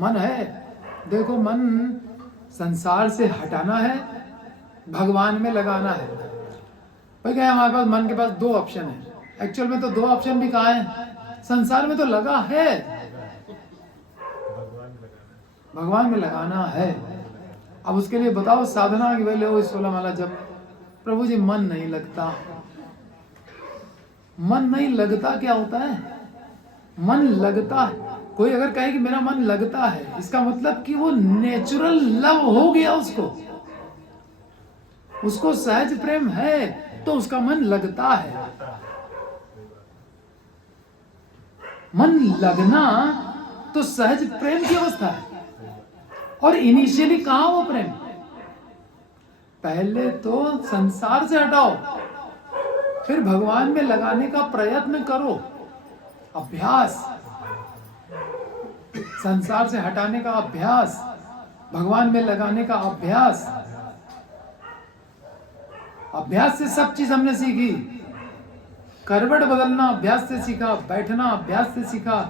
मन है। देखो, मन संसार से हटाना है, भगवान में लगाना है। भाई क्या है, हमारे पास मन के पास दो ऑप्शन है। एक्चुअल में तो दो ऑप्शन भी कहाँ है, संसार में तो लगा है, भगवान में लगाना है। अब उसके लिए बताओ साधना की पहले वो 16 माला जब, प्रभु जी मन नहीं लगता। मन नहीं लगता क्या होता है? मन लगता है। कोई अगर कहे कि मेरा मन लगता है, इसका मतलब कि वो नेचुरल लव हो गया, उसको सहज प्रेम है, तो उसका मन लगता है। मन लगना तो सहज प्रेम की अवस्था है। और इनिशियली कहां वो प्रेम? पहले तो संसार से हटाओ, फिर भगवान में लगाने का प्रयत्न करो। अभ्यास, संसार से हटाने का अभ्यास, भगवान में लगाने का अभ्यास। अभ्यास से सब चीज हमने सीखी। करवट बदलना अभ्यास से सीखा, बैठना अभ्यास से सीखा,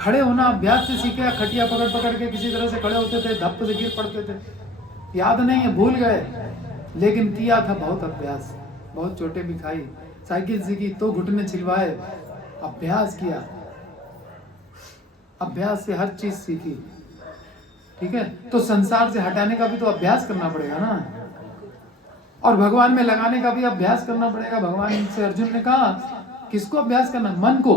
खड़े होना अभ्यास से सीखा। खटिया पकड़ पकड़ के किसी तरह से खड़े होते थे, धप्प से गिर पड़ते थे, याद नहीं है, भूल गए, लेकिन किया था बहुत अभ्यास। बहुत चोटें भी खाई, साइकिल सीखी तो घुटने छिलवाए, अभ्यास किया। अभ्यास से हर चीज सीखी। ठीक है, तो संसार से हटाने का भी तो अभ्यास करना पड़ेगा ना, और भगवान में लगाने का भी अभ्यास करना पड़ेगा। भगवान से अर्जुन ने कहा, किसको अभ्यास करना? मन को।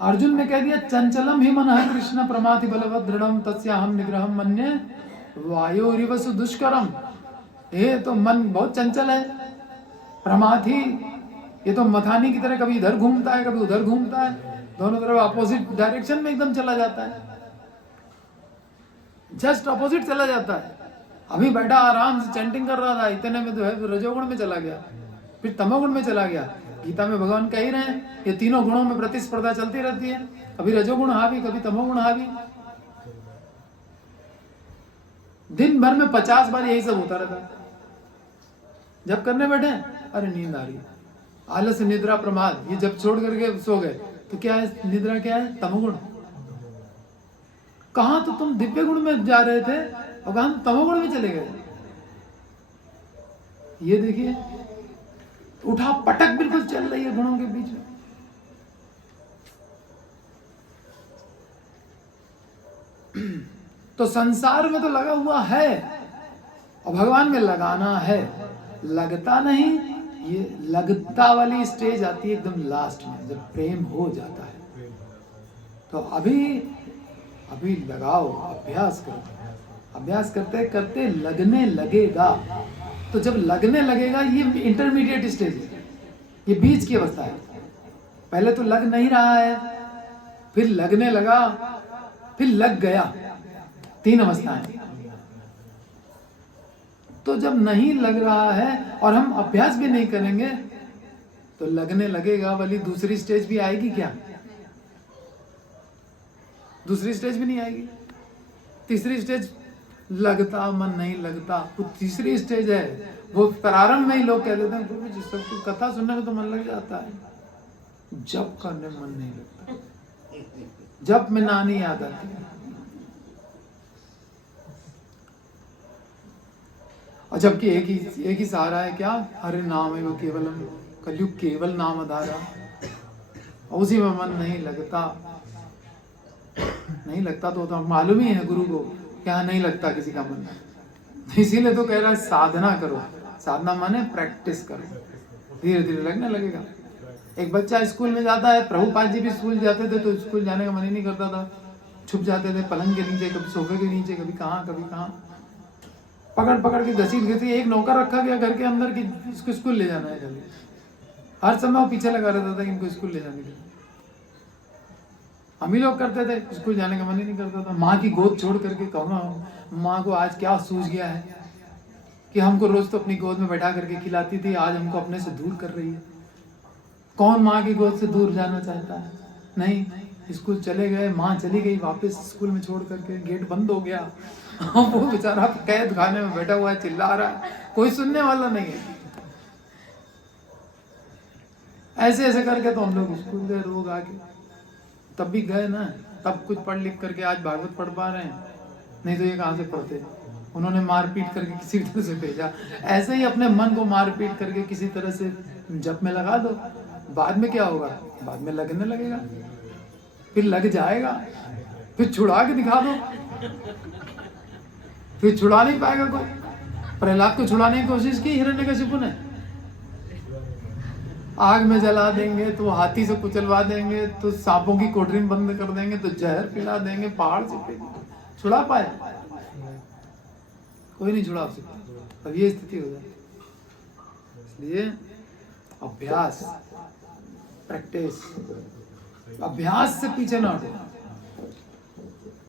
अर्जुन ने कह दिया, चंचलम ही मनः कृष्ण प्रमाथि बलवत् दृढ़म तस्याहम निग्रहम मन्ये वायोरिव सुदुष्करम। ये तो मन बहुत चंचल है, प्रमाथि, ये तो मथानी की तरह कभी इधर घूमता है कभी उधर घूमता है, दोनों तरफ अपोजिट डायरेक्शन में एकदम चला जाता है, जस्ट अपोजिट चला जाता है। अभी बैठा आराम से चैंटिंग कर रहा था, इतने में जो है रजोगुण में चला गया, फिर तमोगुण में चला गया। गीता में भगवान कह ही रहे हैं, ये तीनों गुणों में प्रतिस्पर्धा चलती रहती है, कभी रजोगुण हावी कभी तमोगुण हावी। दिन भर में 50 बार यही सब होता रहता है। जब करने बैठे, अरे नींद आ रही, आलस, निद्रा, प्रमाद, ये जब छोड़ करके सो गए तो क्या है? निद्रा क्या है? तमोगुण। कहां तो तुम दिव्य गुण में जा रहे थे और कहां तमोगुण में चले गए। ये देखिए, उठा पटक बिल्कुल चल रही है गुणों के बीच में। तो संसार में तो लगा हुआ है और भगवान में लगाना है, लगता नहीं। ये लगता वाली स्टेज आती है एकदम लास्ट में, जब प्रेम हो जाता है। तो अभी लगाओ, अभ्यास करो, अभ्यास करते करते लगने लगेगा। तो जब लगने लगेगा, ये इंटरमीडिएट स्टेज है, ये बीच की अवस्था है। पहले तो लग नहीं रहा है, फिर लगने लगा, फिर लग गया, 3 अवस्थाएं। तो जब नहीं लग रहा है और हम अभ्यास भी नहीं करेंगे तो लगने लगेगा वाली दूसरी स्टेज भी आएगी क्या? दूसरी स्टेज भी नहीं आएगी। तीसरी स्टेज, लगता मन नहीं लगता, वो तीसरी स्टेज है। वो प्रारंभ में ही लोग कह देते हैं, प्रभु जी सबको कथा सुनने में तो मन लग जाता है, जब करने में मन नहीं लगता, जब में नानी याद आती है। और जबकि एक ही सहारा है, क्या? हरे नाम है वो केवलम, कलयुग केवल नाम आधारा, उसी में मन नहीं लगता। नहीं लगता तो मालूम ही है गुरु को क्या नहीं लगता किसी का मन। इसीलिए तो कह रहा है साधना करो। साधना माने प्रैक्टिस करो, धीरे धीरे लगने लगेगा। एक बच्चा स्कूल में जाता है, प्रभुपाद जी भी स्कूल जाते थे तो स्कूल जाने का मन ही नहीं करता था, छुप जाते थे पलंग के नीचे, कभी सोफे के नीचे, कभी कहाँ, पकड़ पकड़ के घसीट घसीट। एक नौकर रखा गया घर के अंदर कि इसको स्कूल ले जाना है जल्दी। हर समय वो पीछे लगा रहता था कि इनको स्कूल ले जाने के लिए। हम ही लोग करते थे, स्कूल जाने का मन ही नहीं करता था। माँ की गोद छोड़ करके कहूँगा, माँ को आज क्या सूझ गया है कि हमको रोज तो अपनी गोद में बैठा करके खिलाती थी, आज हमको अपने से दूर कर रही है। कौन माँ की गोद से दूर जाना चाहता है? नहीं। स्कूल चले गए, माँ चली गई वापस स्कूल में छोड़ करके, गेट बंद हो गया। वो बेचारा कैद खाने में बैठा हुआ है, चिल्ला रहा है, कोई सुनने वाला नहीं है। ऐसे ऐसे करके तो हम लोग स्कूल गए, रोग आ गए। तब भी गए ना, तब कुछ पढ़ लिख करके आज भागवत पढ़ पा रहे हैं, नहीं तो ये कहाँ से पढ़ते। उन्होंने मारपीट करके किसी तरह से भेजा। ऐसे ही अपने मन को मारपीट करके किसी तरह से जप में लगा दो, बाद में क्या होगा, बाद में लगने लगेगा, फिर लग जाएगा, फिर छुड़ा के दिखा दो, फिर छुड़ा नहीं पाएगा कोई। प्रहलाद को छुड़ाने की कोशिश की हिरण्यकशिपु ने, आग में जला देंगे तो हाथी से कुचलवा देंगे, तो सांपों की कोठरी में बंद कर देंगे, तो जहर पिला देंगे, पहाड़ से फेंक, छुड़ा पाए? कोई नहीं छुड़ा सकता। अब ये स्थिति हो जाए। इसलिए अभ्यास, प्रैक्टिस, अभ्यास से पीछे ना हटो।